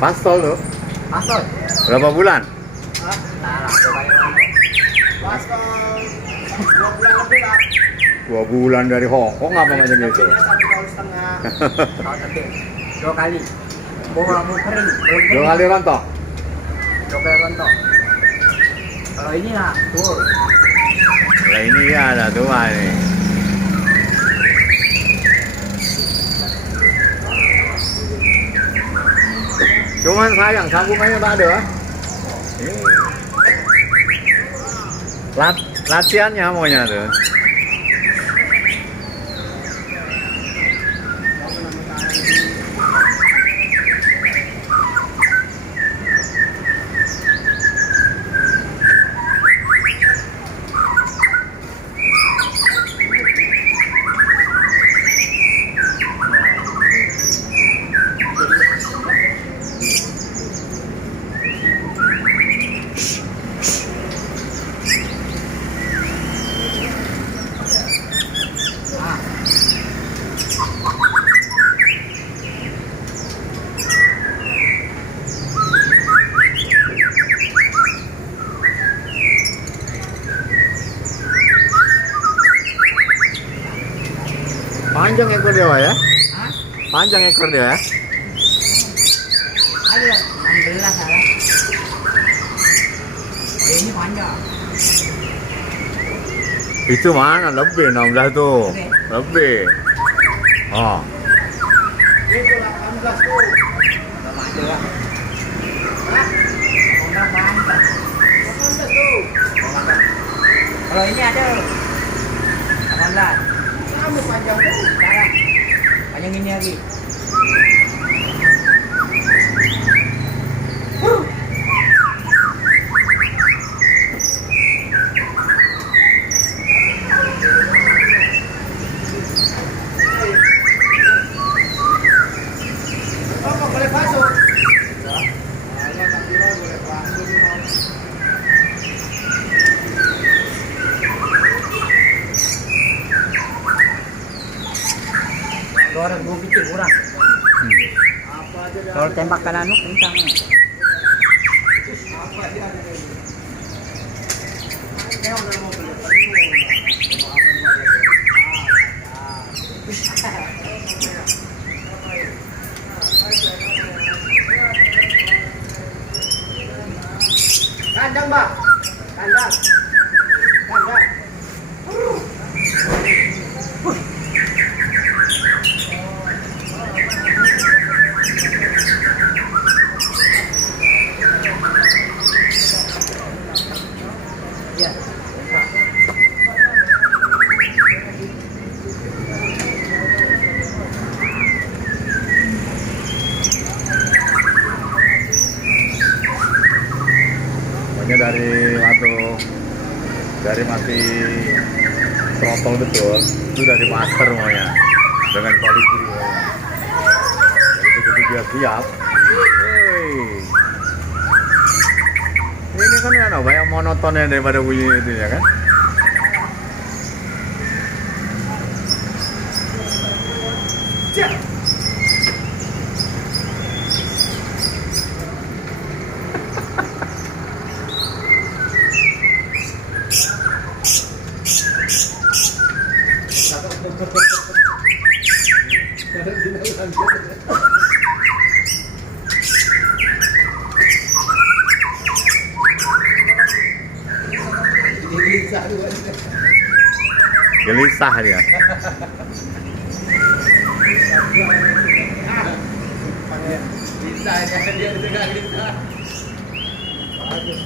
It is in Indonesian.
Pastol tuh. Pastol. Berapa bulan? Hah? Nah, coba yang pastol 2 bulan lebih lah. 2 bulan dari Hongkong apa macam itu? 1,5 tahun. Tahun lebih. 2 kali. Mau kering, belum 2 kering. kali rontok. 2 kali rontok. Kalau ini lah, tuh. Lah ini ya ada tua nih. Cuman sayang sambungannya tak ada. Latihannya maunya tuh. Panjang ekor dia ya? Hah? Panjang ekor dia ya? Ada 16 salah. Oh, ini panjang. Itu mana lebih 16 tuh. Lebih. Oh. Itu 18 tuh. Sama aja lah. Hah? 18 panjang. 18 tuh. 18. Kalau ini ada 18. Kamu panjang tuh. Sekarang. Panjang ini lagi. Boleh masuk. Orang gue bikin kurang. Kalau tembakan anu kencang. Kandang, Mbak. Kandang. Kandang. Ya. Pokoknya dari masih throttle betul, itu dari master semuanya dengan quality. Jadi begitu dia siap. Woi. Ini kan ya banyak monotonnya daripada bunyi itu ya kan? Gelisah dia. Bisa dia juga bisa. Bagus.